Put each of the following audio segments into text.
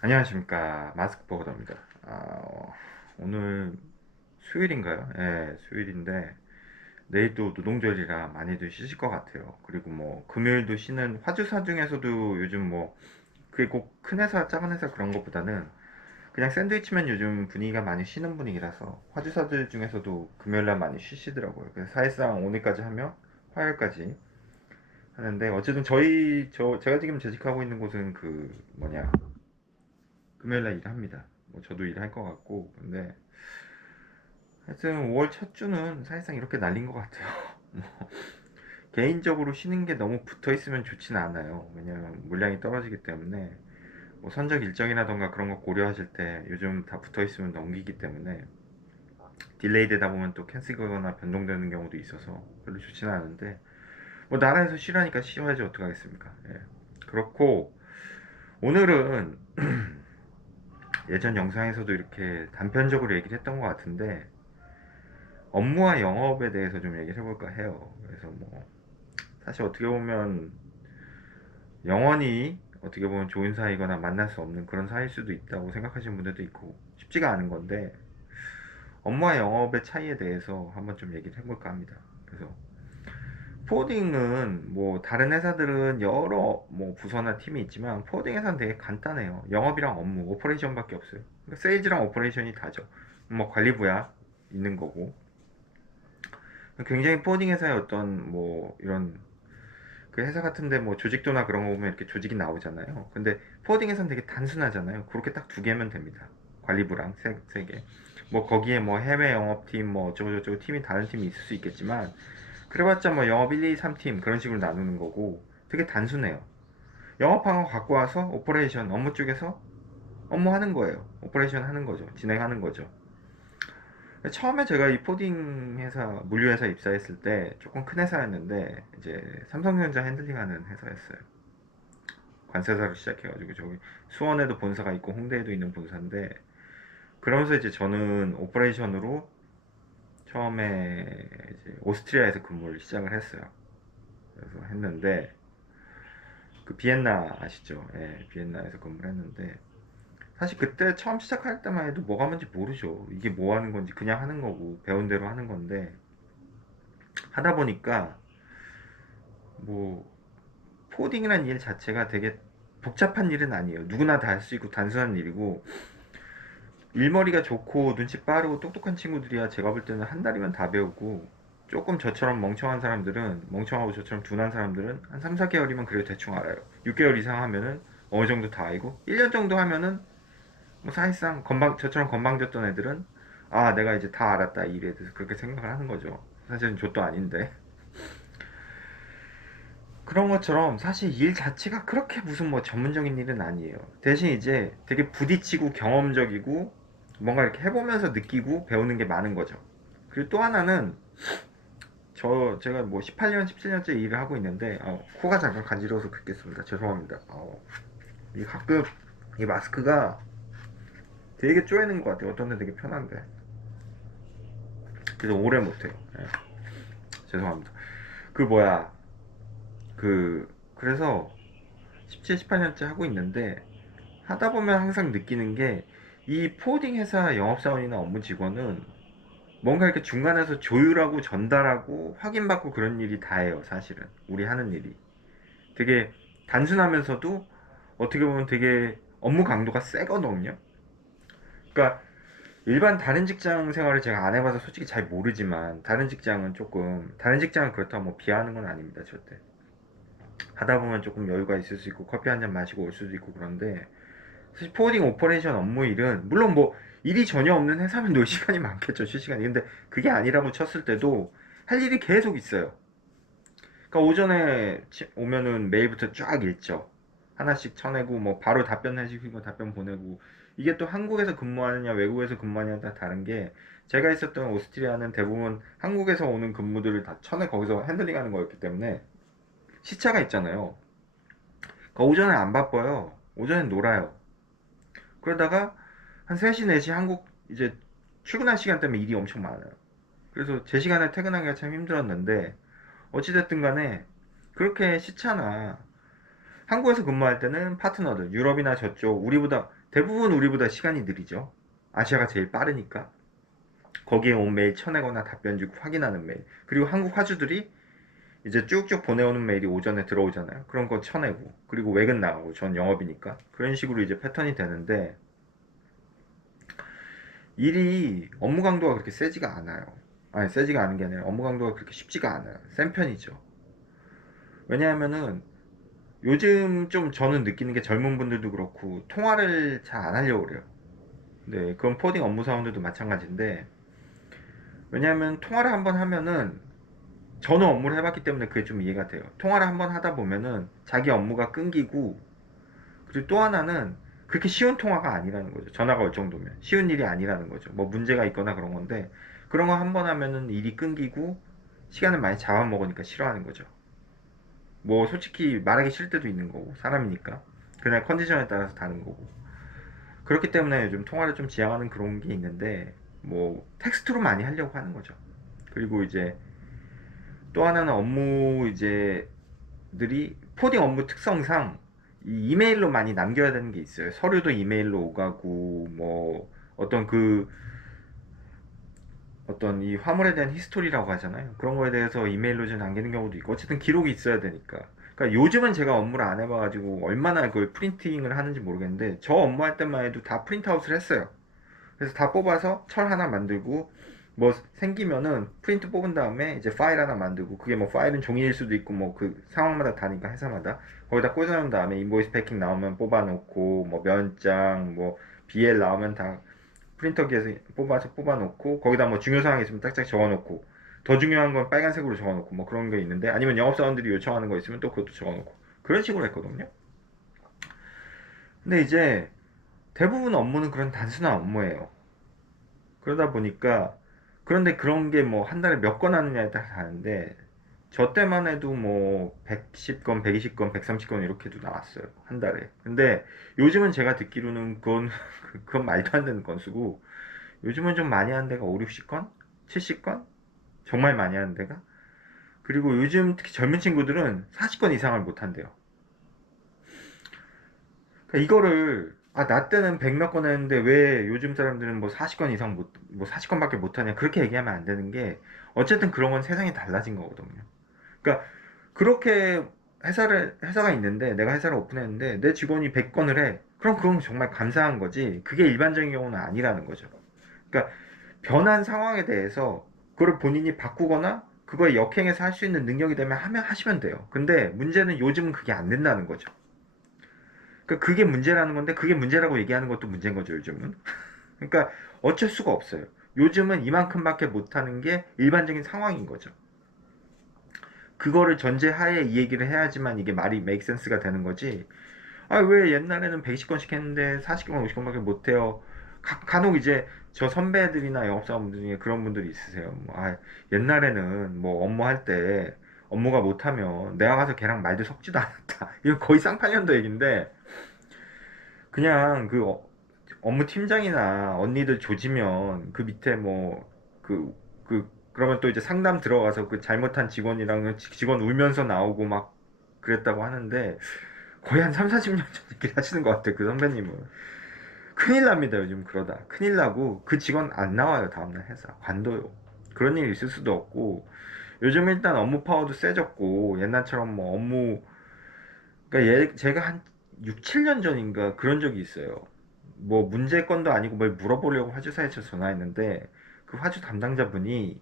안녕하십니까, 마스크버거입니다. 오늘 수요일인가요? 예, 수요일인데 내일 또 노동절이라 많이들 쉬실 것 같아요. 그리고 뭐 금요일도 쉬는 화주사 중에서도 요즘 뭐 그게 꼭 큰 회사, 작은 회사 그런 것보다는 그냥 샌드위치면 요즘 분위기가 많이 쉬는 분위기라서 화주사들 중에서도 금요일날 많이 쉬시더라고요. 그래서 사실상 오늘까지 하며 화요일까지 하는데 어쨌든 제가 지금 재직하고 있는 곳은 그 뭐냐 금요일날 일합니다. 뭐 저도 일할 것 같고 근데 하여튼 5월 첫 주는 사실상 이렇게 날린 것 같아요. 개인적으로 쉬는 게 너무 붙어 있으면 좋지는 않아요. 왜냐면 물량이 떨어지기 때문에 뭐 선적 일정이라던가 그런 거 고려하실 때 요즘 다 붙어 있으면 넘기기 때문에 딜레이 되다 보면 또 캔슬거나 변동되는 경우도 있어서 별로 좋지는 않은데 뭐 나라에서 쉬라니까 쉬어야지 어떡하겠습니까. 예. 그렇고 오늘은 예전 영상에서도 이렇게 단편적으로 얘기를 했던 것 같은데 업무와 영업에 대해서 좀 얘기를 해볼까 해요. 그래서 뭐 사실 어떻게 보면 영원히 어떻게 보면 좋은 사이거나 만날 수 없는 그런 사이일 수도 있다고 생각하시는 분들도 있고 쉽지가 않은 건데 업무와 영업의 차이에 대해서 한번 좀 얘기를 해볼까 합니다. 그래서 포워딩은 뭐 다른 회사들은 여러 뭐 부서나 팀이 있지만 포워딩 회사는 되게 간단해요. 영업이랑 업무, 오퍼레이션밖에 없어요. 그러니까 세일즈랑 오퍼레이션이 다죠. 뭐 관리부야 있는 거고 굉장히 포워딩 회사의 어떤 뭐 이런 그 회사 같은데 뭐 조직도나 그런 거 보면 이렇게 조직이 나오잖아요. 근데 포워딩에서는 되게 단순하잖아요. 그렇게 딱 두 개면 됩니다. 관리부랑 세 개. 뭐 거기에 뭐 해외 영업팀 뭐 어쩌고저쩌고 팀이 다른 팀이 있을 수 있겠지만 그래봤자 뭐 영업 1, 2, 3팀 그런 식으로 나누는 거고 되게 단순해요. 영업한 거 갖고 와서 오퍼레이션 업무 쪽에서 업무 하는 거예요. 오퍼레이션 하는 거죠. 진행하는 거죠. 처음에 제가 이 포딩 회사, 물류 회사 입사했을 때 조금 큰 회사였는데 이제 삼성전자 핸들링하는 회사였어요. 관세사로 시작해가지고 저기 수원에도 본사가 있고 홍대에도 있는 본사인데 그러면서 이제 저는 오퍼레이션으로 처음에 이제 오스트리아에서 근무를 시작을 했어요. 그래서 했는데 그 비엔나 아시죠? 예, 비엔나에서 근무를 했는데 사실 그때 처음 시작할 때만 해도 뭐가 뭔지 모르죠. 이게 뭐 하는 건지 그냥 하는 거고 배운 대로 하는 건데 하다 보니까 뭐 코딩이라는 일 자체가 되게 복잡한 일은 아니에요. 누구나 다 할 수 있고 단순한 일이고 일머리가 좋고 눈치 빠르고 똑똑한 친구들이야 제가 볼 때는 한 달이면 다 배우고 조금 저처럼 멍청한 사람들은 멍청하고 저처럼 둔한 사람들은 한 3, 4개월이면 그래도 대충 알아요. 6개월 이상 하면은 어느 정도 다 알고 1년 정도 하면은 뭐 사실상 저처럼 건방졌던 애들은 아 내가 이제 다 알았다 이 일에 대해서 그렇게 생각을 하는 거죠. 사실은 좆도 아닌데 그런 것처럼 사실 일 자체가 그렇게 무슨 뭐 전문적인 일은 아니에요. 대신 이제 되게 부딪히고 경험적이고 뭔가 이렇게 해보면서 느끼고 배우는 게 많은 거죠. 그리고 또 하나는 제가 뭐 18년, 17년째 일을 하고 있는데 코가 잠깐 간지러워서 긁겠습니다. 죄송합니다. 이 가끔 이 마스크가 되게 쪼이는 것 같아요. 어떤 데 되게 편한데 그래서 오래 못해요. 예, 죄송합니다. 그 뭐야 그래서 17, 18년째 하고 있는데 하다 보면 항상 느끼는 게 이 포딩 회사 영업사원이나 업무 직원은 뭔가 이렇게 중간에서 조율하고 전달하고 확인받고 그런 일이 다예요. 사실은 우리 하는 일이 되게 단순하면서도 어떻게 보면 되게 업무 강도가 세거든요. 그러니까 일반 다른 직장 생활을 제가 안 해봐서 솔직히 잘 모르지만 다른 직장은 그렇다고 뭐 비하하는 건 아닙니다. 절대 하다 보면 조금 여유가 있을 수 있고 커피 한 잔 마시고 올 수도 있고 그런데 사실 포워딩 오퍼레이션 업무 일은 물론 뭐 일이 전혀 없는 회사면 놀 시간이 많겠죠. 쉴 시간이. 근데 그게 아니라고 쳤을 때도 할 일이 계속 있어요. 그러니까 오전에 오면은 메일부터 쫙 읽죠. 하나씩 쳐내고 뭐 바로 답변 해주시고 답변 보내고 이게 또 한국에서 근무하느냐 외국에서 근무하느냐 다 다른 게 제가 있었던 오스트리아는 대부분 한국에서 오는 근무들을 다 쳐내 거기서 핸들링하는 거였기 때문에 시차가 있잖아요. 그러니까 오전에 안 바빠요. 오전엔 놀아요. 그러다가 한 3시, 4시 한국 이제 출근할 시간 때문에 일이 엄청 많아요. 그래서 제 시간에 퇴근하기가 참 힘들었는데 어찌됐든 간에 그렇게 시차나 한국에서 근무할 때는 파트너들 유럽이나 저쪽 우리보다 대부분 우리보다 시간이 느리죠. 아시아가 제일 빠르니까. 거기에 온 메일 쳐내거나 답변 주고 확인하는 메일. 그리고 한국 화주들이 이제 쭉쭉 보내오는 메일이 오전에 들어오잖아요. 그런 거 쳐내고. 그리고 외근 나가고. 전 영업이니까. 그런 식으로 이제 패턴이 되는데, 일이 업무 강도가 그렇게 세지가 않아요. 아니, 세지가 않은 게 아니라 업무 강도가 그렇게 쉽지가 않아요. 센 편이죠. 왜냐하면은 요즘 좀 저는 느끼는 게 젊은 분들도 그렇고 통화를 잘 안 하려고 그래요. 네, 그건 포딩 업무 사원들도 마찬가지인데, 왜냐하면 통화를 한번 하면은 저는 업무를 해봤기 때문에 그게 좀 이해가 돼요. 통화를 한번 하다 보면은 자기 업무가 끊기고, 그리고 또 하나는 그렇게 쉬운 통화가 아니라는 거죠. 전화가 올 정도면 쉬운 일이 아니라는 거죠. 뭐 문제가 있거나 그런 건데, 그런 거 한 번 하면은 일이 끊기고 시간을 많이 잡아먹으니까 싫어하는 거죠. 뭐 솔직히 말하기 싫을 때도 있는 거고, 사람이니까 그날 컨디션에 따라서 다른 거고. 그렇기 때문에 요즘 통화를 좀 지향하는 그런 게 있는데, 뭐 텍스트로 많이 하려고 하는 거죠. 그리고 이제 또 하나는 업무 이제 들이 포딩 업무 특성상 이 이메일로 많이 남겨야 되는 게 있어요. 서류도 이메일로 오가고, 뭐 어떤 어떤 이 화물에 대한 히스토리라고 하잖아요. 그런 거에 대해서 이메일로 좀 남기는 경우도 있고, 어쨌든 기록이 있어야 되니까. 그러니까 요즘은 제가 업무를 안 해봐가지고 얼마나 그걸 프린팅을 하는지 모르겠는데, 저 업무할 때만 해도 다 프린트아웃을 했어요. 그래서 다 뽑아서 철 하나 만들고, 뭐 생기면은 프린트 뽑은 다음에 이제 파일 하나 만들고, 그게 뭐 파일은 종이일 수도 있고 뭐 그 상황마다 다니까, 회사마다 거기다 꽂아놓은 다음에 인보이스 패킹 나오면 뽑아놓고, 뭐 면장 뭐 BL 나오면 다 프린터기에서 뽑아서 뽑아놓고, 거기다 뭐 중요사항 있으면 딱딱 적어놓고, 더 중요한 건 빨간색으로 적어놓고, 뭐 그런 게 있는데, 아니면 영업사원들이 요청하는 거 있으면 또 그것도 적어놓고, 그런 식으로 했거든요. 근데 이제 대부분 업무는 그런 단순한 업무예요. 그러다 보니까, 그런데 그런 게 뭐 한 달에 몇 건 하느냐에 따라 다른데, 저 때만 해도 뭐 110건, 120건, 130건 이렇게도 나왔어요. 한 달에. 근데 요즘은 제가 듣기로는 그건 그건 말도 안 되는 건수고, 요즘은 좀 많이 하는 데가 5, 60건? 70건? 정말 많이 하는 데가? 그리고 요즘 특히 젊은 친구들은 40건 이상을 못 한대요. 그러니까 이거를, 아, 나 때는 100몇 건 했는데 왜 요즘 사람들은 뭐 40건 이상 못, 뭐 40건밖에 못 하냐. 그렇게 얘기하면 안 되는 게, 어쨌든 그런 건 세상이 달라진 거거든요. 그러니까 그렇게 회사가 있는데, 내가 회사를 오픈했는데 내 직원이 100건을 해. 그럼 그건 정말 감사한 거지. 그게 일반적인 경우는 아니라는 거죠. 그러니까 변한 상황에 대해서 그걸 본인이 바꾸거나 그거에 역행해서 할 수 있는 능력이 되면 하시면 돼요. 근데 문제는 요즘은 그게 안 된다는 거죠. 그러니까 그게 문제라는 건데, 그게 문제라고 얘기하는 것도 문제인 거죠, 요즘은. 그러니까 어쩔 수가 없어요. 요즘은 이만큼밖에 못하는 게 일반적인 상황인 거죠. 그거를 전제하에 이 얘기를 해야지만 이게 말이 메이크 센스가 되는 거지. 아, 왜 옛날에는 120건씩 했는데 40건, 50건밖에 못해요. 간혹 이제 저 선배들이나 영업사원분들 중에 그런 분들이 있으세요. 뭐, 아, 옛날에는 뭐 업무할 때 업무가 못하면 내가 가서 걔랑 말도 섞지도 않았다. 이거 거의 쌍팔년도 얘기인데, 그냥 업무 팀장이나 언니들 조지면 그 밑에 뭐 그러면 또 이제 상담 들어가서 그 잘못한 직원이랑 직원 울면서 나오고 막 그랬다고 하는데, 거의 한 3, 40년 전 얘기를 하시는 것 같아요, 그 선배님은. 큰일 납니다, 요즘 그러다. 큰일 나고, 그 직원 안 나와요, 다음날 회사. 관둬요. 그런 일 있을 수도 없고, 요즘 일단 업무 파워도 세졌고, 옛날처럼 뭐 그러니까 제가 한 6, 7년 전인가 그런 적이 있어요. 뭐 문제건도 아니고 뭘 물어보려고 화주사에 전화했는데, 그 화주 담당자분이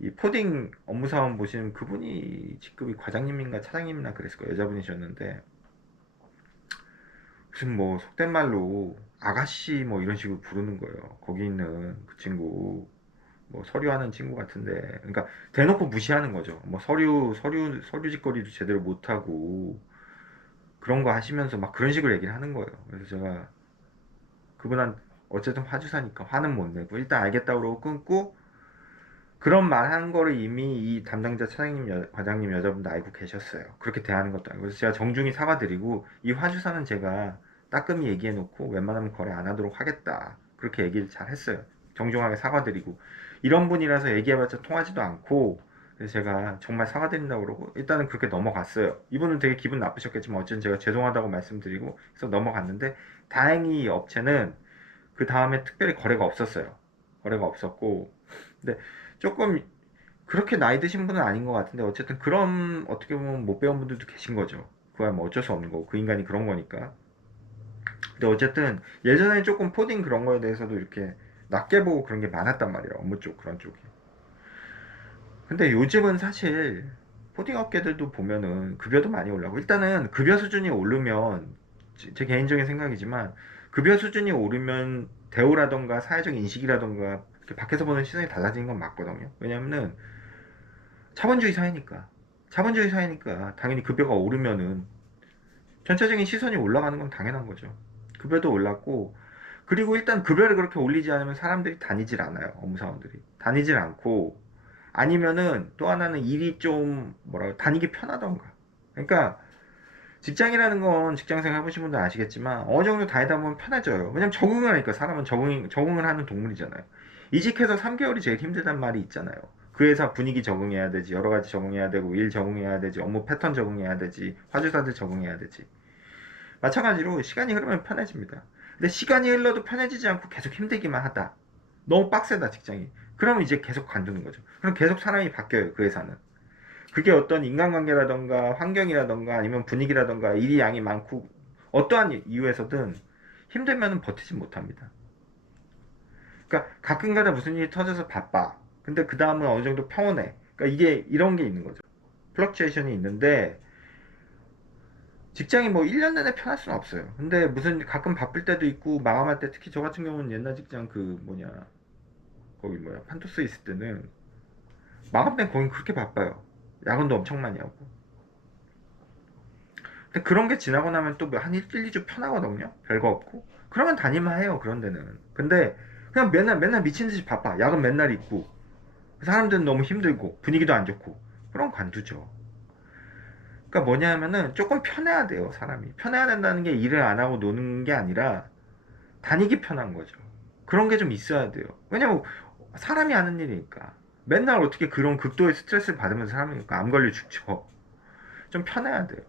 이 포딩 업무사원 보시는 그분이 직급이 과장님인가 차장님이나 그랬을 거예요. 여자분이셨는데, 무슨 뭐 속된 말로 아가씨 뭐 이런 식으로 부르는 거예요. 거기 있는 그 친구, 뭐 서류하는 친구 같은데, 그러니까 대놓고 무시하는 거죠. 뭐 서류 짓거리도 제대로 못하고 그런 거 하시면서 막 그런 식으로 얘기를 하는 거예요. 그래서 제가 그분한, 어쨌든 화주사니까 화는 못 내고 일단 알겠다고 그러고 끊고, 그런 말 한 거를 이미 이 담당자 차장님, 과장님 여자분도 알고 계셨어요. 그렇게 대하는 것도 아니고. 그래서 제가 정중히 사과드리고, 이 화주사는 제가 따끔히 얘기해 놓고 웬만하면 거래 안 하도록 하겠다, 그렇게 얘기를 잘 했어요. 정중하게 사과드리고, 이런 분이라서 얘기해봤자 통하지도 않고, 그래서 제가 정말 사과드린다고 그러고 일단은 그렇게 넘어갔어요. 이분은 되게 기분 나쁘셨겠지만 어쨌든 제가 죄송하다고 말씀드리고, 그래서 넘어갔는데, 다행히 이 업체는 그 다음에 특별히 거래가 없었어요. 거래가 없었고, 근데 조금 그렇게 나이 드신 분은 아닌 것 같은데 어쨌든 그런 어떻게 보면 못 배운 분들도 계신 거죠. 그거야 뭐 어쩔 수 없는 거고 그 인간이 그런 거니까. 근데 어쨌든 예전에 조금 포딩 그런 거에 대해서도 이렇게 낮게 보고 그런 게 많았단 말이에요. 업무 쪽 그런 쪽이. 근데 요즘은 사실 포딩 업계들도 보면은 급여도 많이 올라가고 일단은 급여 수준이 오르면 제 개인적인 생각이지만 급여 수준이 오르면 대우라던가 사회적 인식이라던가 이렇게 밖에서 보는 시선이 달라지는 건 맞거든요. 왜냐면은 자본주의 사회니까 자본주의 사회니까 당연히 급여가 오르면은 전체적인 시선이 올라가는 건 당연한 거죠. 급여도 올랐고 그리고 일단 급여를 그렇게 올리지 않으면 사람들이 다니질 않아요. 업무사원들이 다니질 않고 아니면은 또 하나는 일이 좀 뭐라 다니기 편하던가. 그러니까 직장이라는 건 직장생활 해보신 분들 아시겠지만 어느 정도 다니다 보면 편해져요. 왜냐면 적응을 하니까 사람은 적응을 하는 동물이잖아요. 이직해서 3개월이 제일 힘들단 말이 있잖아요. 그 회사 분위기 적응해야 되지, 여러 가지 적응해야 되고, 일 적응해야 되지, 업무 패턴 적응해야 되지, 화주사들 적응해야 되지. 마찬가지로 시간이 흐르면 편해집니다. 근데 시간이 흘러도 편해지지 않고 계속 힘들기만 하다. 너무 빡세다, 직장이. 그러면 이제 계속 관두는 거죠. 그럼 계속 사람이 바뀌어요, 그 회사는. 그게 어떤 인간관계라던가 환경이라던가 아니면 분위기라던가 일이 양이 많고 어떠한 이유에서든 힘들면 버티지 못합니다. 그러니까 가끔가다 무슨 일이 터져서 바빠. 근데 그 다음은 어느 정도 평온해. 그러니까 이게 이런 게 있는 거죠. 플럭츄에이션이 있는데 직장이 뭐 1년 내내 편할 수는 없어요. 근데 무슨 가끔 바쁠 때도 있고 마감할 때 특히 저 같은 경우는 옛날 직장 그 뭐냐 거기 뭐야 판토스 있을 때는 마감 때는 거긴 그렇게 바빠요. 야근도 엄청 많이 하고. 근데 그런 게 지나고 나면 또 한 1, 2주 편하거든요. 별거 없고. 그러면 다닐만 해요. 그런 데는. 근데 그냥 맨날 미친 듯이 바빠. 야근 맨날 있고. 사람들은 너무 힘들고 분위기도 안 좋고. 그럼 관두죠. 그러니까 뭐냐면은 조금 편해야 돼요. 사람이. 편해야 된다는 게 일을 안 하고 노는 게 아니라 다니기 편한 거죠. 그런 게 좀 있어야 돼요. 왜냐면 사람이 하는 일이니까. 맨날 어떻게 그런 극도의 스트레스를 받으면서 사람이니까 암 걸려 죽죠. 좀 편해야 돼요.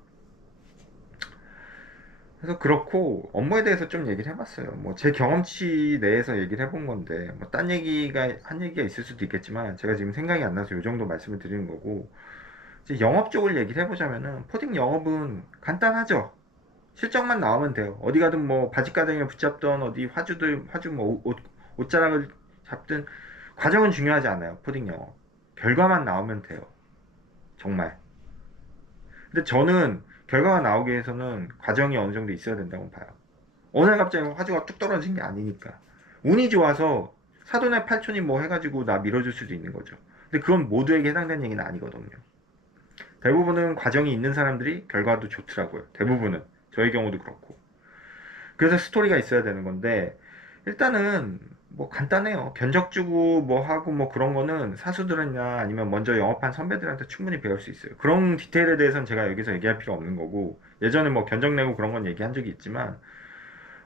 그래서 그렇고 업무에 대해서 좀 얘기를 해봤어요. 뭐 제 경험치 내에서 얘기를 해본 건데 뭐 딴 얘기가 한 얘기가 있을 수도 있겠지만 제가 지금 생각이 안 나서 이 정도 말씀을 드리는 거고 이제 영업 쪽을 얘기를 해보자면은 포딩 영업은 간단하죠. 실적만 나오면 돼요. 어디 가든 뭐 바지가랑이를 붙잡던 어디 화주 뭐 옷자락을 잡든 과정은 중요하지 않아요. 포딩 영업 결과만 나오면 돼요. 정말. 근데 저는 결과가 나오기 위해서는 과정이 어느 정도 있어야 된다고 봐요. 어느 날 갑자기 화주가 뚝 떨어진 게 아니니까. 운이 좋아서 사돈의 팔촌이 뭐 해가지고 나 밀어줄 수도 있는 거죠. 근데 그건 모두에게 해당되는 얘기는 아니거든요. 대부분은 과정이 있는 사람들이 결과도 좋더라고요. 대부분은. 저의 경우도 그렇고. 그래서 스토리가 있어야 되는 건데, 일단은 뭐 간단해요. 견적 주고 뭐 하고 뭐 그런 거는 사수들이나 아니면 먼저 영업한 선배들한테 충분히 배울 수 있어요. 그런 디테일에 대해서는 제가 여기서 얘기할 필요 없는 거고, 예전에 뭐 견적 내고 그런 건 얘기한 적이 있지만,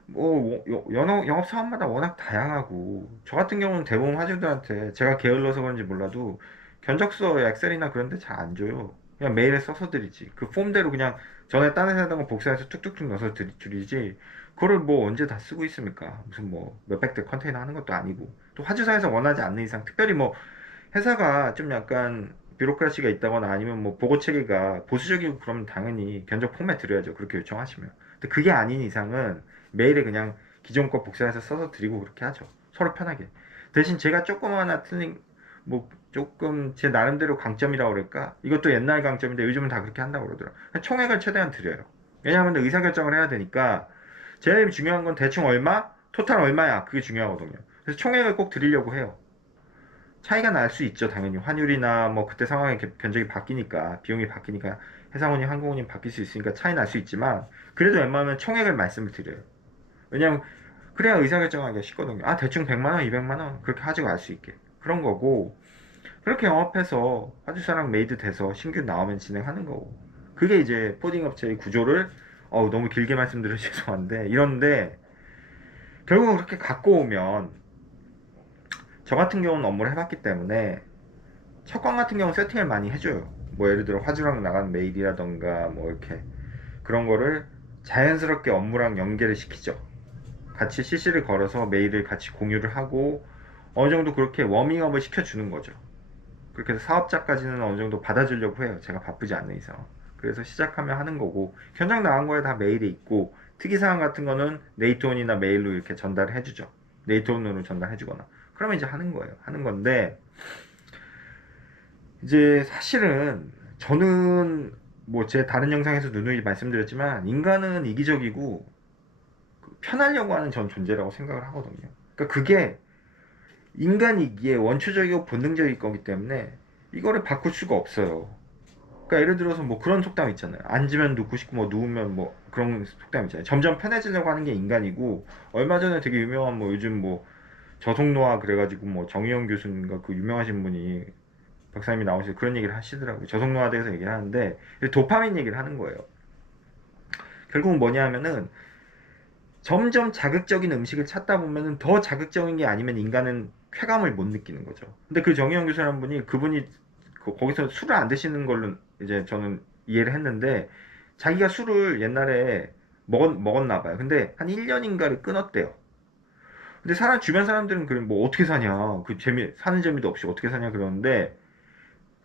뭐 영업 사업마다 워낙 다양하고 저 같은 경우는 대부분 화주들한테 제가 게을러서 그런지 몰라도 견적서 엑셀이나 그런 데 잘 안 줘요. 그냥 메일에 써서 드리지. 그 폼대로 그냥 전에 딴 회사 하던 거 복사해서 툭툭툭 넣어서 드리지. 그거를 뭐 언제 다 쓰고 있습니까? 무슨 뭐 몇백 대 컨테이너 하는 것도 아니고 또 화주사에서 원하지 않는 이상 특별히 뭐 회사가 좀 약간 뷰로크라시가 있다거나 아니면 뭐 보고 체계가 보수적이고 그러면 당연히 견적 포맷 드려야죠. 그렇게 요청하시면. 근데 그게 아닌 이상은 메일에 그냥 기존 거 복사해서 써서 드리고 그렇게 하죠. 서로 편하게. 대신 제가 조금 하나 틀린 뭐 조금 제 나름대로 강점이라고 그럴까? 이것도 옛날 강점인데 요즘은 다 그렇게 한다고 그러더라고요. 총액을 최대한 드려요. 왜냐하면 의사결정을 해야 되니까 제일 중요한 건 대충 얼마? 토탈 얼마야? 그게 중요하거든요. 그래서 총액을 꼭 드리려고 해요. 차이가 날 수 있죠. 당연히 환율이나 뭐 그때 상황에 견적이 바뀌니까 비용이 바뀌니까 해상운임 항공운임 바뀔 수 있으니까 차이 날 수 있지만 그래도 웬만하면 총액을 말씀을 드려요. 왜냐면 그래야 의사결정하기가 쉽거든요. 아 대충 100만원 200만원 그렇게 하지고 알 수 있게 그런 거고 그렇게 영업해서 화주사랑 메이드 돼서 신규 나오면 진행하는 거고 그게 이제 포딩 업체의 구조를 너무 길게 말씀드려 죄송한데 이런데 결국은 그렇게 갖고 오면 저 같은 경우는 업무를 해봤기 때문에 첫관 같은 경우는 세팅을 많이 해줘요. 뭐 예를 들어 화주랑 나간 메일이라던가 뭐 이렇게 그런 거를 자연스럽게 업무랑 연계를 시키죠. 같이 CC를 걸어서 메일을 같이 공유를 하고 어느 정도 그렇게 워밍업을 시켜주는 거죠. 그렇게 해서 사업자까지는 어느 정도 받아주려고 해요. 제가 바쁘지 않는 이상. 그래서 시작하면 하는 거고, 현장 나간 거에 다 메일이 있고, 특이사항 같은 거는 네이트온이나 메일로 이렇게 전달을 해주죠. 네이트온으로 전달해주거나. 그러면 이제 하는 거예요. 하는 건데, 이제 사실은 저는 뭐 제 다른 영상에서 누누이 말씀드렸지만, 인간은 이기적이고, 편하려고 하는 전 존재라고 생각을 하거든요. 그러니까 그게 인간이기에 원초적이고 본능적일 거기 때문에 이거를 바꿀 수가 없어요. 그러니까 예를 들어서 뭐 그런 속담 있잖아요. 앉으면 눕고 싶고 뭐 누우면 뭐 그런 속담 있잖아요. 점점 편해지려고 하는 게 인간이고, 얼마 전에 되게 유명한 뭐 요즘 뭐 저속노화 그래가지고 뭐 정의용 교수인가 그 유명하신 분이 박사님이 나오셔서 그런 얘기를 하시더라고요. 저속노화에 대해서 얘기를 하는데 도파민 얘기를 하는 거예요. 결국은 뭐냐 하면은 점점 자극적인 음식을 찾다 보면은 더 자극적인 게 아니면 인간은 쾌감을 못 느끼는 거죠. 근데 그 정의용 교수라는 분이 그분이 거기서 술을 안 드시는 걸로 이제 저는 이해를 했는데, 자기가 술을 옛날에 먹었나 봐요. 근데 한 1년인가를 끊었대요. 근데 주변 사람들은 그럼 뭐 어떻게 사냐, 그 사는 재미도 없이 어떻게 사냐 그러는데,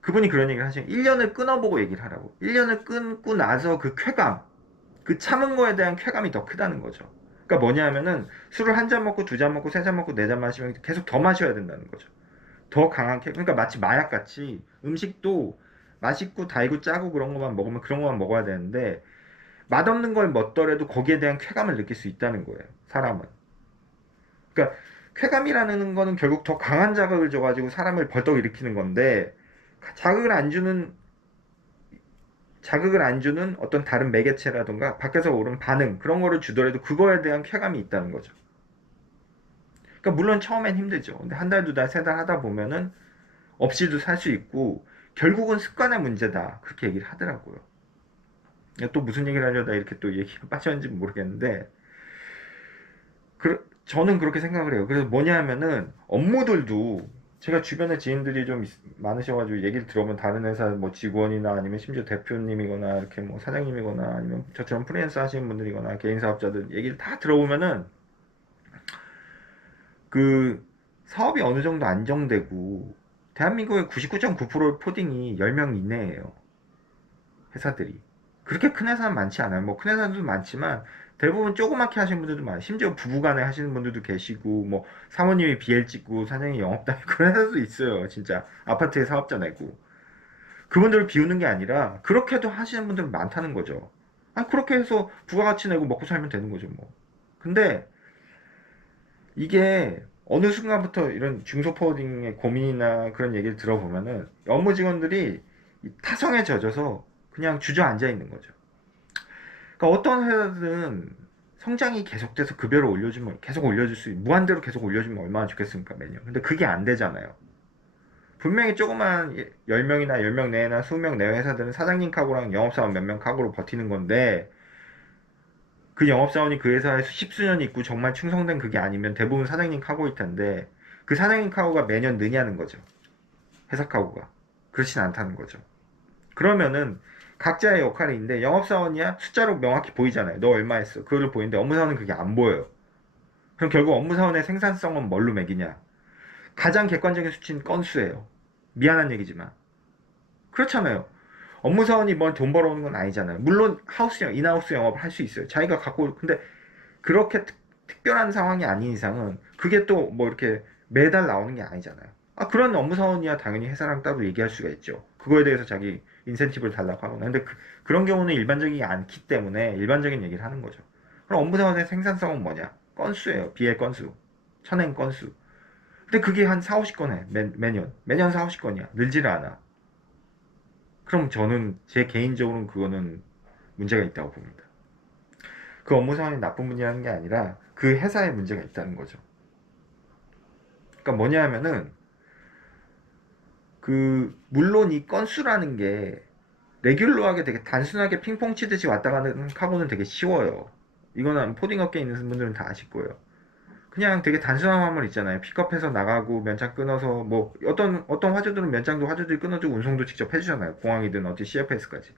그분이 그런 얘기를 하시면 1년을 끊어보고 얘기를 하라고. 1년을 끊고 나서 그 쾌감, 그 참은 거에 대한 쾌감이 더 크다는 거죠. 그러니까 뭐냐 하면은 술을 한 잔 먹고 두 잔 먹고 세 잔 먹고 네 잔 마시면 계속 더 마셔야 된다는 거죠. 더 강한 그러니까 마치 마약같이 음식도 맛있고 달고 짜고 그런 것만 먹으면 그런 것만 먹어야 되는데, 맛없는 걸 먹더라도 거기에 대한 쾌감을 느낄 수 있다는 거예요, 사람은. 그러니까 쾌감이라는 거는 결국 더 강한 자극을 줘가지고 사람을 벌떡 일으키는 건데, 자극을 안 주는 자극을 안 주는 어떤 다른 매개체라든가 밖에서 오는 반응, 그런 거를 주더라도 그거에 대한 쾌감이 있다는 거죠. 그러니까 물론 처음엔 힘들죠. 근데 한 달, 두 달, 세 달 하다 보면은 없이도 살 수 있고, 결국은 습관의 문제다, 그렇게 얘기를 하더라고요. 또 무슨 얘기를 하려다 이렇게 또 얘기가 빠졌는지 모르겠는데, 저는 그렇게 생각을 해요. 그래서 뭐냐 하면은 업무들도, 제가 주변에 지인들이 좀 많으셔가지고 얘기를 들어보면 다른 회사 뭐 직원이나 아니면 심지어 대표님이거나 이렇게 뭐 사장님이거나 아니면 저처럼 프리랜서 하시는 분들이거나 개인 사업자들 얘기를 다 들어보면은, 그 사업이 어느 정도 안정되고, 대한민국의 99.9% 포딩이 10명 이내예요. 회사들이. 그렇게 큰 회사는 많지 않아요. 뭐 큰 회사도 많지만 대부분 조그맣게 하시는 분들도 많아요. 심지어 부부간에 하시는 분들도 계시고, 뭐 사모님이 BL 찍고 사장님이 영업다니고 그런 회사도 있어요. 진짜 아파트에 사업자 내고. 그분들을 비우는 게 아니라 그렇게도 하시는 분들 많다는 거죠. 아, 그렇게 해서 부가가치 내고 먹고 살면 되는 거죠, 뭐. 근데 이게 어느 순간부터 이런 중소포딩의 고민이나 그런 얘기를 들어보면은 업무 직원들이 타성에 젖어서 그냥 주저앉아 있는 거죠. 그러니까 어떤 회사들은 성장이 계속돼서 급여를 올려주면 계속 올려줄 무한대로 계속 올려주면 얼마나 좋겠습니까, 매년. 근데 그게 안 되잖아요. 분명히 조그만 10명이나 10명 내나 20명 내 회사들은 사장님 카고랑 영업사원 몇 명 카고로 버티는 건데, 그 영업사원이 그 회사에 십수년 있고 정말 충성된 그게 아니면 대부분 사장님 카고일 텐데, 그 사장님 카고가 매년 느냐는 거죠. 회사 카고가. 그렇진 않다는 거죠. 그러면은 각자의 역할이 있는데, 영업사원이야 숫자로 명확히 보이잖아요. 너 얼마 했어, 그걸로 보이는데 업무사원은 그게 안 보여요. 그럼 결국 업무사원의 생산성은 뭘로 매기냐? 가장 객관적인 수치는 건수예요. 미안한 얘기지만 그렇잖아요. 업무사원이 뭐 돈 벌어오는 건 아니잖아요. 물론 인하우스 영업을 할 수 있어요. 자기가 갖고. 근데 그렇게 특별한 상황이 아닌 이상은 그게 또 뭐 이렇게 매달 나오는 게 아니잖아요. 아, 그런 업무사원이야 당연히 회사랑 따로 얘기할 수가 있죠. 그거에 대해서 자기 인센티브를 달라고 하거나. 근데 그런 경우는 일반적이지 않기 때문에 일반적인 얘기를 하는 거죠. 그럼 업무사원의 생산성은 뭐냐? 건수예요. 비의 건수. 천행 건수. 근데 그게 한 4, 50건 해. 매년 4, 50건이야. 늘지를 않아. 그럼 저는 제 개인적으로는 그거는 문제가 있다고 봅니다. 그 업무사원이 나쁜 분이라는 게 아니라 그 회사에 문제가 있다는 거죠. 그러니까 뭐냐 하면은, 물론 이 건수라는 게 레귤러하게 되게 단순하게 핑퐁 치듯이 왔다 가는 하고는 되게 쉬워요. 이거는 포딩 업계에 있는 분들은 다 아실 거예요. 그냥 되게 단순한 화물 있잖아요. 픽업해서 나가고 면장 끊어서, 뭐 어떤 화주들은 면장도 화주들이 끊어주고 운송도 직접 해주잖아요. 공항이든 어디 CFS까지.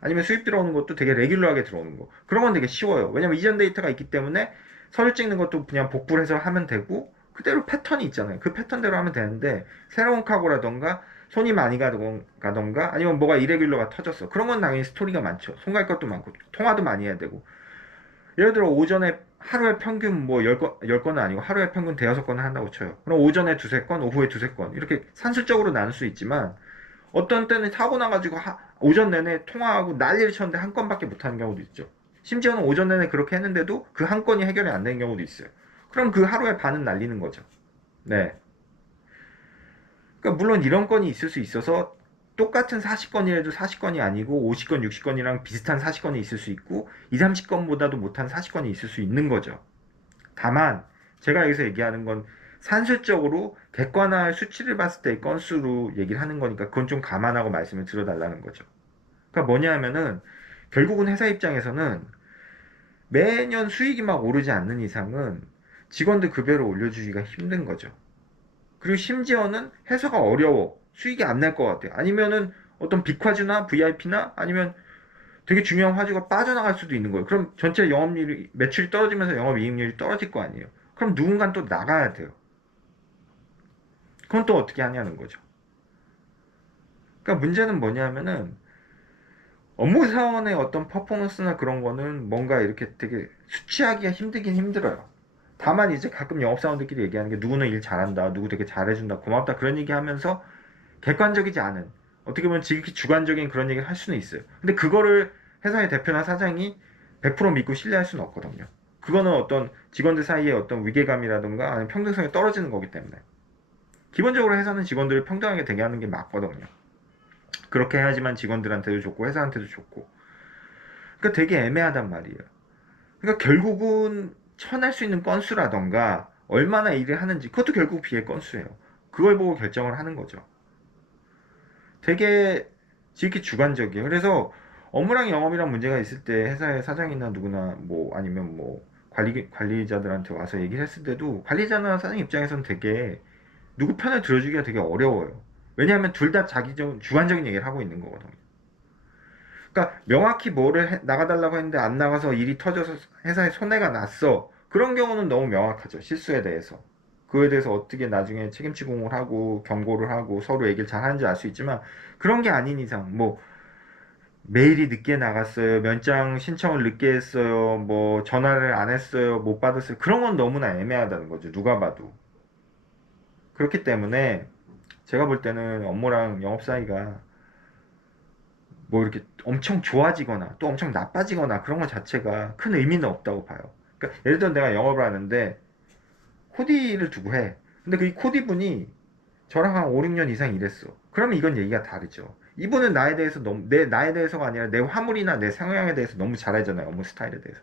아니면 수입 들어오는 것도 되게 레귤러하게 들어오는 거. 그런 건 되게 쉬워요. 왜냐면 이전 데이터가 있기 때문에 서류 찍는 것도 그냥 복불해서 하면 되고 그대로 패턴이 있잖아요. 그 패턴대로 하면 되는데 새로운 카고라던가 손이 많이 가던가 아니면 뭐가 이레귤러가 터졌어. 그런 건 당연히 스토리가 많죠. 손 갈 것도 많고 통화도 많이 해야 되고 예를 들어 오전에 하루에 평균 뭐 10건은 아니고 하루에 평균 대여섯 건을 한다고 쳐요. 그럼 오전에 두세 건, 오후에 두세 건 이렇게 산술적으로 나눌 수 있지만 어떤 때는 사고 나가지고 오전 내내 통화하고 난리를 쳤는데 한 건밖에 못하는 경우도 있죠. 심지어는 오전 내내 그렇게 했는데도 그 한 건이 해결이 안 되는 경우도 있어요. 그럼 그 하루에 반은 날리는 거죠. 네. 그러니까 물론 이런 건이 있을 수 있어서 똑같은 40건이라도 40건이 아니고 50건, 60건이랑 비슷한 40건이 있을 수 있고 2, 30건보다도 못한 40건이 있을 수 있는 거죠. 다만 제가 여기서 얘기하는 건 산술적으로 객관화할 수치를 봤을 때의 건수로 얘기를 하는 거니까 그건 좀 감안하고 말씀을 드려달라는 거죠. 그러니까 뭐냐 하면은 결국은 회사 입장에서는 매년 수익이 막 오르지 않는 이상은 직원들 급여를 올려주기가 힘든 거죠. 그리고 심지어는 해서가 어려워. 수익이 안 날 것 같아. 아니면은 어떤 빅화주나 VIP나 아니면 되게 중요한 화주가 빠져나갈 수도 있는 거예요. 그럼 전체 영업률이, 매출이 떨어지면서 영업이익률이 떨어질 거 아니에요. 그럼 누군가는 또 나가야 돼요. 그건 또 어떻게 하냐는 거죠. 그러니까 문제는 뭐냐면은 업무 사원의 어떤 퍼포먼스나 그런 거는 뭔가 이렇게 되게 수치하기가 힘들긴 힘들어요. 다만 이제 가끔 영업사원들끼리 얘기하는 게 누구는 일 잘한다, 누구 되게 잘해준다, 고맙다 그런 얘기 하면서 객관적이지 않은 어떻게 보면 지극히 주관적인 그런 얘기를 할 수는 있어요. 근데 그거를 회사의 대표나 사장이 100% 믿고 신뢰할 수는 없거든요. 그거는 어떤 직원들 사이에 어떤 위계감이라든가 아니면 평등성이 떨어지는 거기 때문에 기본적으로 회사는 직원들을 평등하게 대하는 게 맞거든요. 그렇게 해야지만 직원들한테도 좋고 회사한테도 좋고. 그러니까 되게 애매하단 말이에요. 그러니까 결국은 쳐낼 수 있는 건수라던가 얼마나 일을 하는지 그것도 결국 비의 건수예요. 그걸 보고 결정을 하는 거죠. 되게 지극히 주관적이에요. 그래서 업무랑 영업이랑 문제가 있을 때 회사의 사장이나 누구나 뭐 아니면 뭐 관리자들한테 와서 얘기를 했을 때도 관리자나 사장 입장에서는 되게 누구 편을 들어주기가 되게 어려워요. 왜냐하면 둘 다 자기 주관적인 얘기를 하고 있는 거거든요. 그러니까 명확히 뭐를 나가달라고 했는데 안 나가서 일이 터져서 회사에 손해가 났어. 그런 경우는 너무 명확하죠. 실수에 대해서. 그거에 대해서 어떻게 나중에 책임치 공을 하고 경고를 하고 서로 얘기를 잘 하는지 알 수 있지만 그런 게 아닌 이상 뭐 메일이 늦게 나갔어요. 면장 신청을 늦게 했어요. 뭐 전화를 안 했어요. 못 받았어요. 그런 건 너무나 애매하다는 거죠. 누가 봐도. 그렇기 때문에 제가 볼 때는 업무랑 영업 사이가 뭐 이렇게 엄청 좋아지거나 또 엄청 나빠지거나 그런 것 자체가 큰 의미는 없다고 봐요. 그러니까 예를 들어 내가 영업을 하는데 코디를 두고 해. 근데 그 코디 분이 저랑 한 5, 6년 이상 일했어. 그러면 이건 얘기가 다르죠. 이분은 나에 대해서 나에 대해서가 아니라 내 화물이나 내 성향에 대해서 너무 잘 알잖아요. 업무 스타일에 대해서.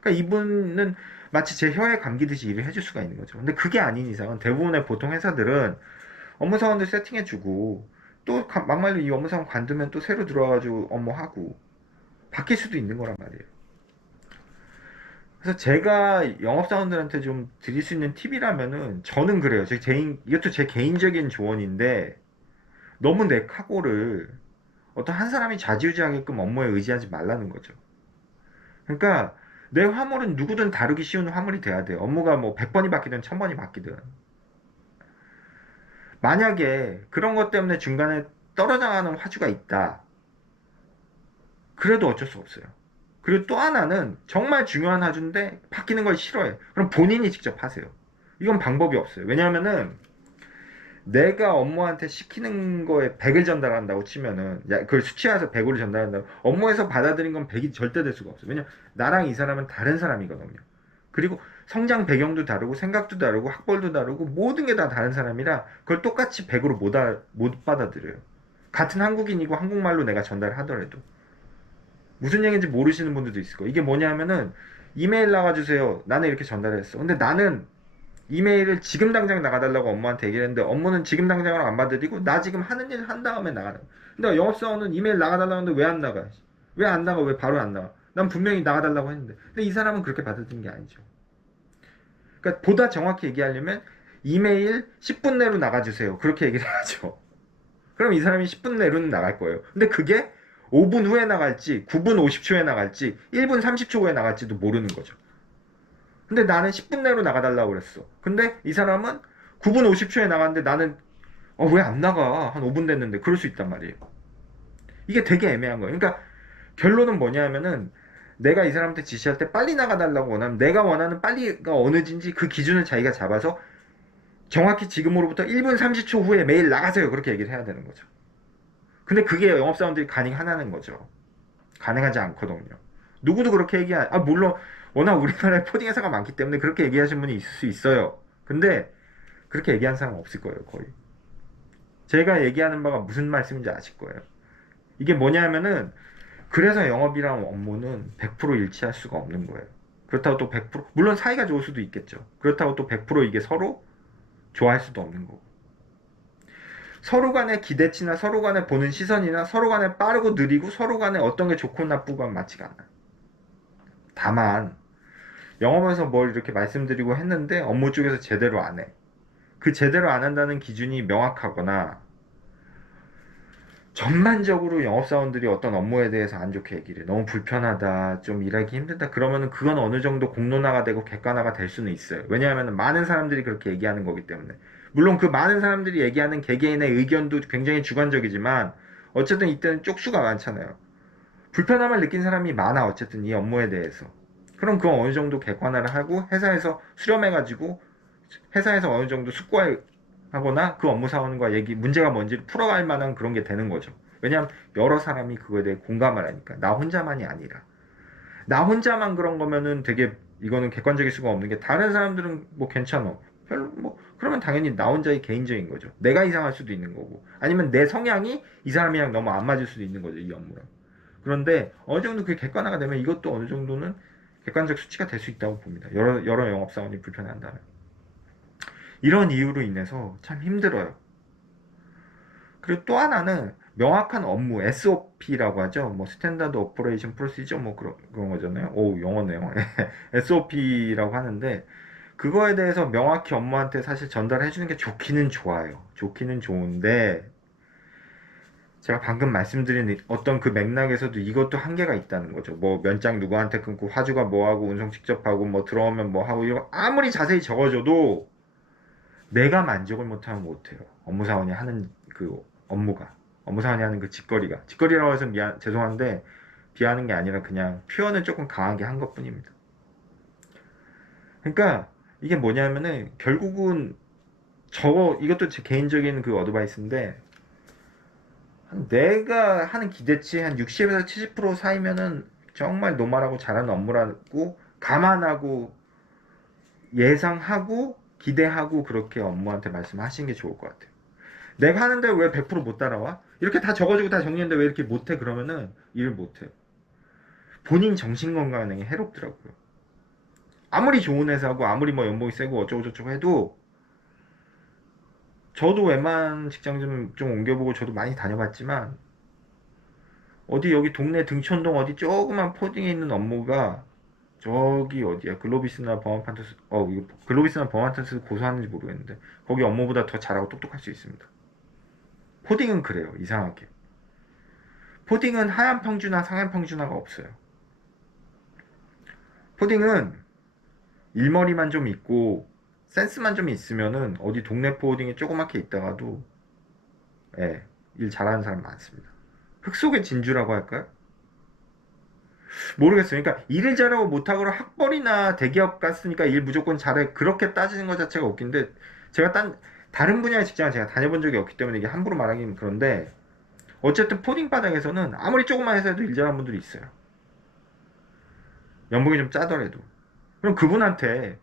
그러니까 이분은 마치 제 혀에 감기듯이 일을 해줄 수가 있는 거죠. 근데 그게 아닌 이상은 대부분의 보통 회사들은 업무 사원들 세팅해주고 또 막말로 이 업무 사원 관두면 또 새로 들어와가지고 업무하고 바뀔 수도 있는 거란 말이에요. 그래서 제가 영업사원들한테 좀 드릴 수 있는 팁이라면은 저는 그래요. 이것도 제 개인적인 조언인데 너무 내 각오를 어떤 한 사람이 좌지우지하게끔 업무에 의지하지 말라는 거죠. 그러니까 내 화물은 누구든 다루기 쉬운 화물이 돼야 돼요. 업무가 뭐 100번이 바뀌든 1000번이 바뀌든. 만약에 그런 것 때문에 중간에 떨어져가는 화주가 있다. 그래도 어쩔 수 없어요. 그리고 또 하나는 정말 중요한 화주인데 바뀌는 걸 싫어해. 그럼 본인이 직접 하세요. 이건 방법이 없어요. 왜냐하면은 내가 업무한테 시키는 거에 100을 전달한다고 치면은 그걸 수치화해서 100으로 전달한다고 업무에서 받아들인 건 100이 절대 될 수가 없어요. 왜냐면 나랑 이 사람은 다른 사람이거든요. 그리고 성장 배경도 다르고 생각도 다르고 학벌도 다르고 모든 게 다 다른 사람이라 그걸 똑같이 100으로 못 받아들여요. 같은 한국인이고 한국말로 내가 전달하더라도 무슨 얘기인지 모르시는 분들도 있을 거예요. 이게 뭐냐면은 이메일 나가주세요. 나는 이렇게 전달했어. 근데 나는 이메일을 지금 당장 나가달라고 업무한테 얘기를 했는데 업무는 지금 당장으로 안 받아들이고 나 지금 하는 일 한 다음에 나가는 거야. 근데 영업사원은 이메일 나가달라고 했는데 왜 안 나가? 왜 안 나가? 왜 바로 안 나가? 난 분명히 나가달라고 했는데. 근데 이 사람은 그렇게 받아들인 게 아니죠. 그러니까 보다 정확히 얘기하려면 이메일 10분 내로 나가주세요. 그렇게 얘기를 해야죠. 그럼 이 사람이 10분 내로는 나갈 거예요. 근데 그게 5분 후에 나갈지 9분 50초에 나갈지 1분 30초 후에 나갈지도 모르는 거죠. 근데 나는 10분 내로 나가달라고 그랬어. 근데 이 사람은 9분 50초에 나갔는데 나는 왜 안 나가? 한 5분 됐는데. 그럴 수 있단 말이에요. 이게 되게 애매한 거예요. 그러니까 결론은 뭐냐면은 내가 이 사람한테 지시할 때 빨리 나가달라고 원하면 내가 원하는 빨리가 어느인지 그 기준을 자기가 잡아서 정확히 지금으로부터 1분 30초 후에 매일 나가세요. 그렇게 얘기를 해야 되는 거죠. 근데 그게 영업사원들이 가능하다는 거죠. 가능하지 않거든요. 누구도 그렇게 물론 워낙 우리나라에 포딩 회사가 많기 때문에 그렇게 얘기하신 분이 있을 수 있어요. 근데 그렇게 얘기한 사람은 없을 거예요, 거의. 제가 얘기하는 바가 무슨 말씀인지 아실 거예요. 이게 뭐냐면은 그래서 영업이랑 업무는 100% 일치할 수가 없는 거예요. 그렇다고 또 100% 물론 사이가 좋을 수도 있겠죠. 그렇다고 또 100% 이게 서로 좋아할 수도 없는 거고. 서로 간의 기대치나 서로 간에 보는 시선이나 서로 간에 빠르고 느리고 서로 간에 어떤 게 좋고 나쁘고 맞지가 않아요. 다만 영업에서 뭘 이렇게 말씀드리고 했는데 업무 쪽에서 제대로 안 해. 그 제대로 안 한다는 기준이 명확하거나 전반적으로 영업사원들이 어떤 업무에 대해서 안 좋게 얘기를 해. 너무 불편하다, 좀 일하기 힘들다. 그러면은 그건 어느 정도 공론화가 되고 객관화가 될 수는 있어요. 왜냐하면 많은 사람들이 그렇게 얘기하는 거기 때문에. 물론 그 많은 사람들이 얘기하는 개개인의 의견도 굉장히 주관적이지만 어쨌든 이때는 쪽수가 많잖아요. 불편함을 느낀 사람이 많아 어쨌든 이 업무에 대해서. 그럼 그건 어느 정도 객관화를 하고 회사에서 수렴해가지고 회사에서 어느 정도 숙고하거나 그 업무 사원과 문제가 뭔지 풀어갈 만한 그런 게 되는 거죠. 왜냐하면 여러 사람이 그거에 대해 공감을 하니까. 나 혼자만이 아니라. 나 혼자만 그런 거면은 되게 이거는 객관적일 수가 없는 게 다른 사람들은 뭐 괜찮아. 별로 뭐 그러면 당연히 나 혼자의 개인적인 거죠. 내가 이상할 수도 있는 거고. 아니면 내 성향이 이 사람이랑 너무 안 맞을 수도 있는 거죠. 이 업무랑. 그런데 어느 정도 그게 객관화가 되면 이것도 어느 정도는 객관적 수치가 될 수 있다고 봅니다. 여러 영업사원이 불편해한다면. 이런 이유로 인해서 참 힘들어요. 그리고 또 하나는 명확한 업무 SOP라고 하죠. 뭐 스탠다드 오퍼레이션 프로시저 뭐 그런 거잖아요. 오, 영어네요. SOP라고 하는데 그거에 대해서 명확히 업무한테 사실 전달해 주는 게 좋기는 좋아요. 좋기는 좋은데 제가 방금 말씀드린 어떤 그 맥락에서도 이것도 한계가 있다는 거죠. 뭐 면장 누구한테 끊고 화주가 뭐 하고 운송 직접 하고 뭐 들어오면 뭐 하고 이거 아무리 자세히 적어줘도 내가 만족을 못하면 못해요. 업무사원이 하는 그 업무가. 업무사원이 하는 그 직거리라고 해서 죄송한데, 비하는 게 아니라 그냥 표현을 조금 강하게 한 것 뿐입니다. 그러니까, 이게 뭐냐면은, 결국은, 이것도 제 개인적인 그 어드바이스인데, 내가 하는 기대치 한 60에서 70% 사이면은, 정말 노말하고 잘하는 업무라고, 감안하고, 예상하고, 기대하고, 그렇게 업무한테 말씀하시는 게 좋을 것 같아요. 내가 하는데 왜 100%못 따라와? 이렇게 다 적어주고 다 정리했는데 왜 이렇게 못해? 그러면은 일을 못해. 본인 정신건강에 해롭더라고요. 아무리 좋은 회사고 아무리 뭐 연봉이 세고 어쩌고저쩌고 해도 저도 웬만한 직장 좀 옮겨보고 저도 많이 다녀봤지만 어디 여기 동네 등촌동 어디 조그만 포딩에 있는 업무가 저기 어디야 글로비스나 범한판터스 이거 글로비스나 범한판터스 고소하는지 모르겠는데 거기 업무보다 더 잘하고 똑똑할 수 있습니다. 포딩은 그래요 이상하게. 포딩은 하얀 평준화, 상한 평준화가 없어요. 포딩은 일머리만 좀 있고 센스만 좀 있으면은 어디 동네 포딩에 조그맣게 있다가도 예, 일 잘하는 사람 많습니다. 흙 속의 진주라고 할까요? 모르겠어요. 그러니까 일을 잘하고 못하고 학벌이나 대기업 갔으니까 일 무조건 잘해 그렇게 따지는 것 자체가 웃긴데 제가 다른 분야의 직장을 제가 다녀본 적이 없기 때문에 이게 함부로 말하기는 그런데 어쨌든 포딩 바닥에서는 아무리 조금만 해서 해도 일 잘하는 분들이 있어요. 연봉이 좀 짜더라도. 그럼 그분한테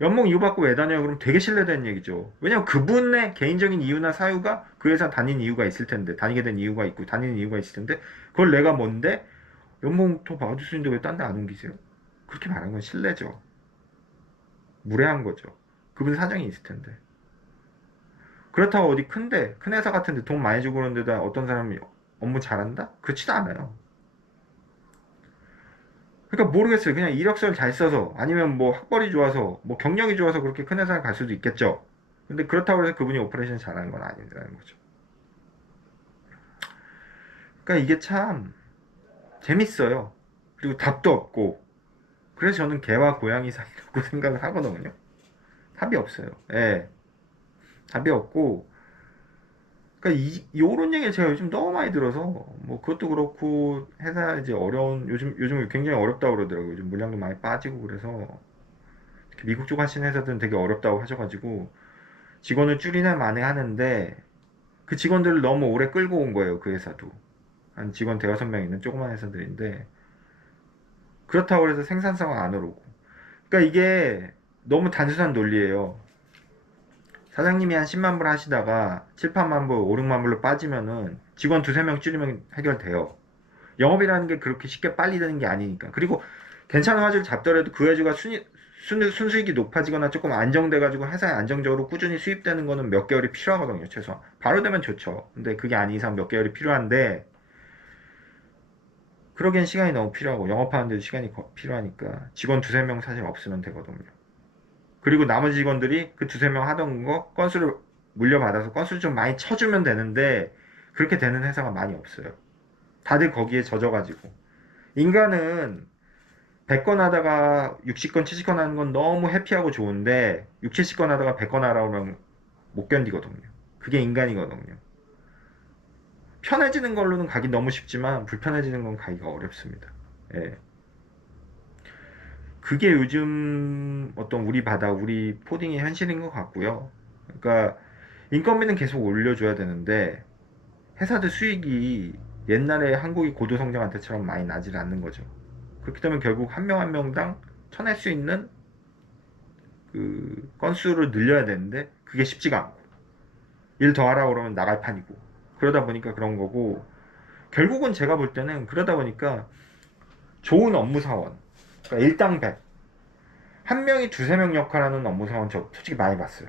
연봉 이유 받고 왜 다녀요? 그럼 되게 신뢰되는 얘기죠. 왜냐면 그분의 개인적인 이유나 사유가 그 회사 다닌 이유가 있을 텐데, 다니게 된 이유가 있고, 다니는 이유가 있을 텐데, 그걸 내가 뭔데, 연봉 더 받을 수 있는데 왜 딴 데 안 옮기세요? 그렇게 말하는 건 신뢰죠. 무례한 거죠. 그분 사정이 있을 텐데. 그렇다고 어디 큰 회사 같은데 돈 많이 주고 그런 데다 어떤 사람이 업무 잘한다? 그렇지도 않아요. 그러니까 모르겠어요. 그냥 이력서를 잘 써서 아니면 뭐 학벌이 좋아서 뭐 경력이 좋아서 그렇게 큰 회사에 갈 수도 있겠죠. 근데 그렇다고 해서 그분이 오퍼레이션 잘하는 건 아니라는 거죠. 그러니까 이게 참 재밌어요. 그리고 답도 없고 그래서 저는 개와 고양이 사이라고 생각을 하거든요. 답이 없어요. 예. 답이 없고, 그러니까 요런 얘기를 제가 요즘 너무 많이 들어서, 뭐 그것도 그렇고, 회사 이제 요즘 굉장히 어렵다고 그러더라고요. 요즘 물량도 많이 빠지고 그래서, 특히 미국 쪽 하시는 회사들은 되게 어렵다고 하셔가지고, 직원을 줄이나 마네 하는데, 그 직원들을 너무 오래 끌고 온 거예요, 그 회사도. 한 직원 대여섯 명 있는 조그만 회사들인데, 그렇다고 해서 생산성은 안 오르고. 그러니까 이게 너무 단순한 논리예요. 사장님이 한 10만 불 하시다가 7, 8만 불, 5, 6만 불로 빠지면은 직원 두세 명 줄이면 해결돼요. 영업이라는 게 그렇게 쉽게 빨리 되는 게 아니니까. 그리고 괜찮은 화주를 잡더라도 그 화주가 순수익이 높아지거나 조금 안정돼가지고 회사에 안정적으로 꾸준히 수입되는 거는 몇 개월이 필요하거든요, 최소한. 바로 되면 좋죠. 근데 그게 아닌 이상 몇 개월이 필요한데, 그러기엔 시간이 너무 필요하고, 영업하는데도 시간이 필요하니까 직원 두세 명 사실 없으면 되거든요. 그리고 나머지 직원들이 그 두세 명 하던 거 건수를 물려받아서 건수를 좀 많이 쳐주면 되는데, 그렇게 되는 회사가 많이 없어요. 다들 거기에 젖어가지고. 인간은 100건 하다가 60건, 70건 하는 건 너무 해피하고 좋은데, 6, 70건 하다가 100건 하라고 못 견디거든요. 그게 인간이거든요. 편해지는 걸로는 가기 너무 쉽지만, 불편해지는 건 가기가 어렵습니다. 예. 그게 요즘 어떤 우리 바다, 우리 포딩의 현실인 것 같고요. 그러니까 인건비는 계속 올려줘야 되는데 회사들 수익이 옛날에 한국이 고도 성장할 때처럼 많이 나질 않는 거죠. 그렇게 되면 결국 한 명 한 명당 쳐낼 수 있는 그 건수를 늘려야 되는데 그게 쉽지가 않고 일 더 하라고 그러면 나갈 판이고 그러다 보니까 그런 거고 결국은 제가 볼 때는 그러다 보니까 좋은 업무 사원 그러니까 일당 100 한 명이 두세 명 역할하는 업무 상황 저 솔직히 많이 봤어요.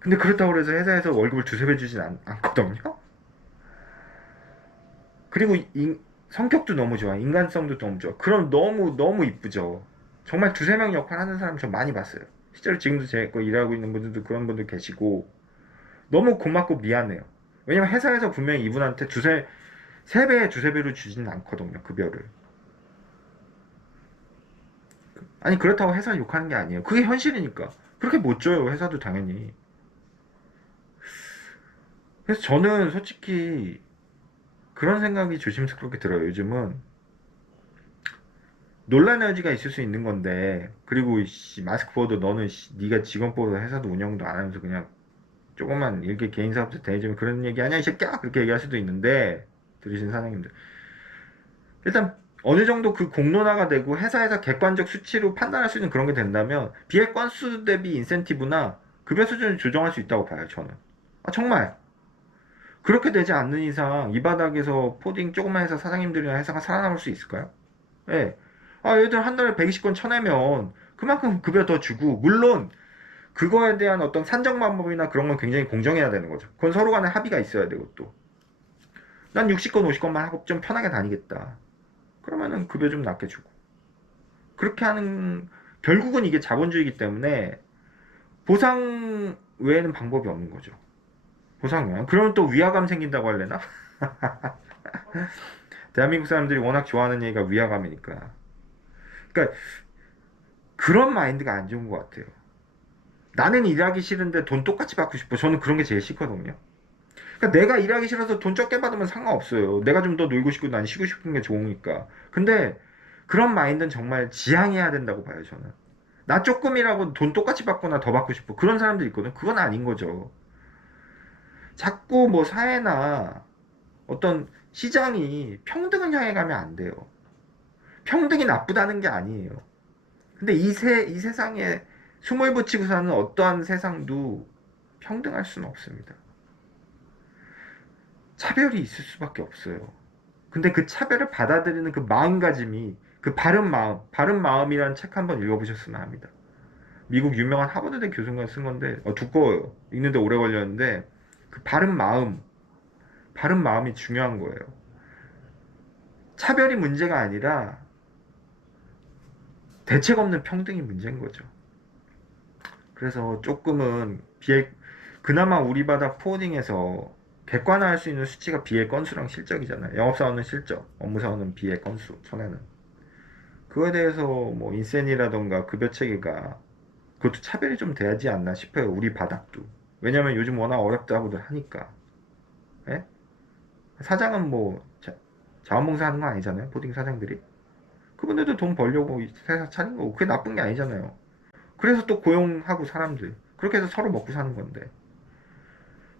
근데 그렇다고 해서 회사에서 월급을 두세 배 주진 않거든요. 그리고 성격도 너무 좋아. 인간성도 너무 좋아. 그럼 너무 이쁘죠. 정말 두세 명 역할 하는 사람 저 많이 봤어요. 실제로 지금도 제 거 일하고 있는 분들도 그런 분들 계시고 너무 고맙고 미안해요. 왜냐면 회사에서 분명히 이분한테 세 배, 두세 배로 주지는 않거든요. 급여를. 아니 그렇다고 회사 욕하는 게 아니에요. 그게 현실이니까. 그렇게 못 줘요. 회사도 당연히. 그래서 저는 솔직히 그런 생각이 조심스럽게 들어요. 요즘은 논란의 여지가 있을 수 있는 건데 그리고 마스크 벗어도 너는 네가 직원 뽑아서 회사도 운영도 안 하면서 그냥 조금만 이렇게 개인 사업자 대해주면 그런 얘기 아니야 이 새끼야 그렇게 얘기할 수도 있는데 들으신 사장님들 일단 어느 정도 그 공론화가 되고 회사에서 객관적 수치로 판단할 수 있는 그런 게 된다면 비핵 건수 대비 인센티브나 급여 수준을 조정할 수 있다고 봐요 저는. 아 정말 그렇게 되지 않는 이상 이 바닥에서 포딩 조금만 해서 사장님들이나 회사가 살아남을 수 있을까요? 예. 아, 얘들 한 달에 120건 쳐내면 그만큼 급여 더 주고 물론 그거에 대한 어떤 산정 방법이나 그런 건 굉장히 공정해야 되는 거죠. 그건 서로 간에 합의가 있어야 되고 또. 난 60건, 50건만 하고 좀 편하게 다니겠다. 그러면은 급여 좀 낮게 주고. 그렇게 하는 결국은 이게 자본주의이기 때문에 보상 외에는 방법이 없는 거죠. 보상 외. 그러면 또 위화감 생긴다고 할래나? 대한민국 사람들이 워낙 좋아하는 얘기가 위화감이니까. 그러니까 그런 마인드가 안 좋은 것 같아요. 나는 일하기 싫은데 돈 똑같이 받고 싶어. 저는 그런 게 제일 싫거든요. 그러니까 내가 일하기 싫어서 돈 적게 받으면 상관없어요. 내가 좀 더 놀고 싶고 난 쉬고 싶은 게 좋으니까. 근데 그런 마인드는 정말 지양해야 된다고 봐요, 저는. 나 조금이라고 돈 똑같이 받거나 더 받고 싶어. 그런 사람들 있거든. 그건 아닌 거죠. 자꾸 뭐 사회나 어떤 시장이 평등을 향해 가면 안 돼요. 평등이 나쁘다는 게 아니에요. 근데 이 세상에 숨을 붙이고 사는 어떠한 세상도 평등할 수는 없습니다. 차별이 있을 수밖에 없어요. 근데 그 차별을 받아들이는 그 마음가짐이 그 바른 마음이라는 책 한번 읽어보셨으면 합니다. 미국 유명한 하버드대 교수가 쓴 건데 두꺼워요. 읽는데 오래 걸렸는데 그 바른 마음이 중요한 거예요. 차별이 문제가 아니라 대책 없는 평등이 문제인 거죠. 그래서 조금은 그나마 우리 바닥 포워딩에서 객관화할 수 있는 수치가 비의 건수랑 실적이잖아요. 영업사원은 실적, 업무사원은 비의 건수, 손해는. 그거에 대해서 뭐 인센이라던가 급여 체계가 그것도 차별이 좀 돼야지 않나 싶어요. 우리 바닥도. 왜냐면 요즘 워낙 어렵다고들 하니까. 예? 사장은 뭐 자원봉사 하는 거 아니잖아요. 보딩 사장들이. 그분들도 돈 벌려고 회사 차린 거고 그게 나쁜 게 아니잖아요. 그래서 또 고용하고 사람들 그렇게 해서 서로 먹고 사는 건데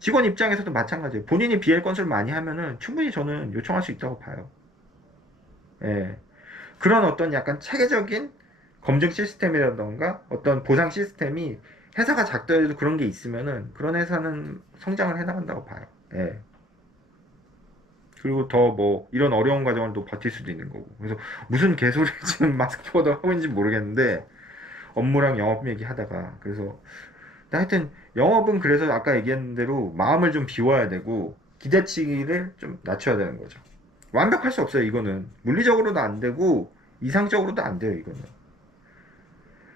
직원 입장에서도 마찬가지예요. 본인이 BL 건설 많이 하면은 충분히 저는 요청할 수 있다고 봐요. 예. 그런 어떤 약간 체계적인 검증 시스템이라던가 어떤 보상 시스템이 회사가 작더라도 그런 게 있으면은 그런 회사는 성장을 해나간다고 봐요. 예. 그리고 더 뭐 이런 어려운 과정을 또 버틸 수도 있는 거고. 그래서 무슨 개소리 지금 마스크 포더 하고 있는지 모르겠는데 업무랑 영업 얘기하다가 그래서 하여튼 영업은 그래서 아까 얘기했는 대로 마음을 좀 비워야 되고 기대치를 좀 낮춰야 되는 거죠. 완벽할 수 없어요. 이거는 물리적으로도 안 되고 이상적으로도 안 돼요. 이거는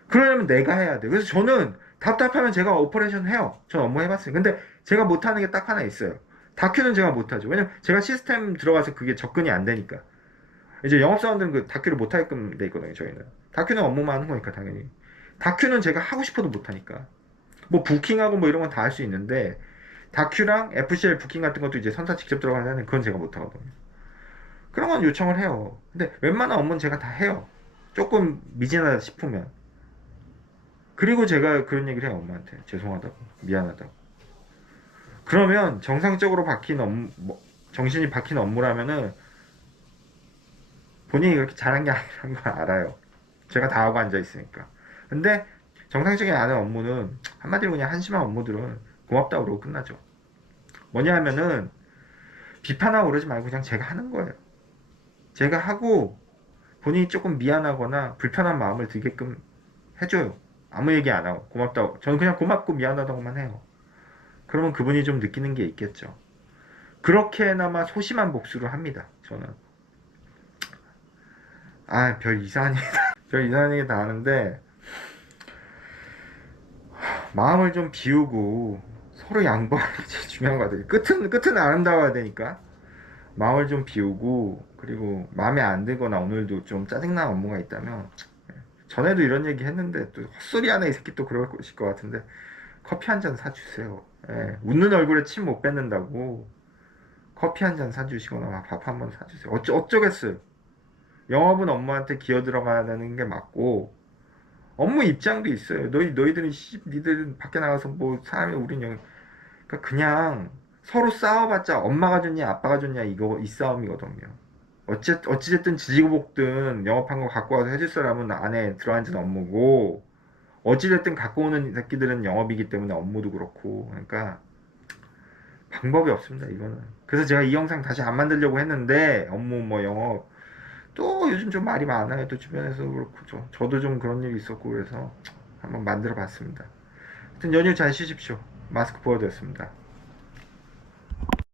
그러려면 내가 해야 돼. 그래서 저는 답답하면 제가 오퍼레이션 해요. 전 업무 해봤어요. 근데 제가 못하는 게 딱 하나 있어요. 다큐는 제가 못하죠. 왜냐면 제가 시스템 들어가서 그게 접근이 안 되니까. 이제 영업사원들은 그 다큐를 못하게끔 돼 있거든요. 저희는 다큐는 업무만 하는 거니까 당연히. 다큐는 제가 하고 싶어도 못하니까. 뭐 부킹하고 뭐 이런 건 다 할 수 있는데 다큐랑 FCL 부킹 같은 것도 이제 선사 직접 들어가는 그건 제가 못하거든요. 그런 건 요청을 해요. 근데 웬만한 업무는 제가 다 해요. 조금 미진하다 싶으면. 그리고 제가 그런 얘기를 해요, 엄마한테. 죄송하다고, 미안하다고. 그러면 정상적으로 박힌 업무, 뭐, 정신이 박힌 업무라면은 본인이 그렇게 잘한 게 아니라는 걸 알아요. 제가 다 하고 앉아 있으니까. 근데 정상적인 아는 업무는 한마디로 그냥 한심한 업무들은 고맙다고 그러고 끝나죠. 뭐냐 하면은 비판하고 그러지 말고 그냥 제가 하는 거예요. 제가 하고 본인이 조금 미안하거나 불편한 마음을 들게끔 해줘요. 아무 얘기 안 하고 고맙다고. 저는 그냥 고맙고 미안하다고만 해요. 그러면 그분이 좀 느끼는 게 있겠죠. 그렇게나마 소심한 복수를 합니다. 저는. 아, 별 이상한 얘기, 별 이상한 얘기 다 하는데, 마음을 좀 비우고, 서로 양보하는 게 제일 중요한 것 같아요. 끝은 아름다워야 되니까. 마음을 좀 비우고, 그리고 마음에 안 들거나 오늘도 좀 짜증난 업무가 있다면, 전에도 이런 얘기 했는데, 또 헛소리 하네, 이 새끼 또 그럴 것 같은데, 커피 한 잔 사주세요. 예, 웃는 얼굴에 침 못 뱉는다고, 커피 한 잔 사주시거나 밥 한 번 사주세요. 어쩌겠어요. 영업은 업무한테 기어 들어가는 게 맞고 업무 입장도 있어요. 너희들은 니들은 밖에 나가서 뭐 사람이 우린 영 그러니까 그냥 서로 싸워봤자 엄마가 좋냐 아빠가 좋냐 이거 이 싸움이거든요. 어찌됐든 지지고 볶든 영업한 거 갖고 와서 해줄 사람은 안에 들어앉은 업무고 어찌됐든 갖고 오는 새끼들은 영업이기 때문에 업무도 그렇고 그러니까 방법이 없습니다 이거는. 그래서 제가 이 영상 다시 안 만들려고 했는데 업무 뭐 영업 또 요즘 좀 말이 많아요. 또 주변에서 그렇고 저도 좀 그런 일이 있었고 그래서 한번 만들어 봤습니다. 하여튼 연휴 잘 쉬십시오. 마스크 보여드렸습니다.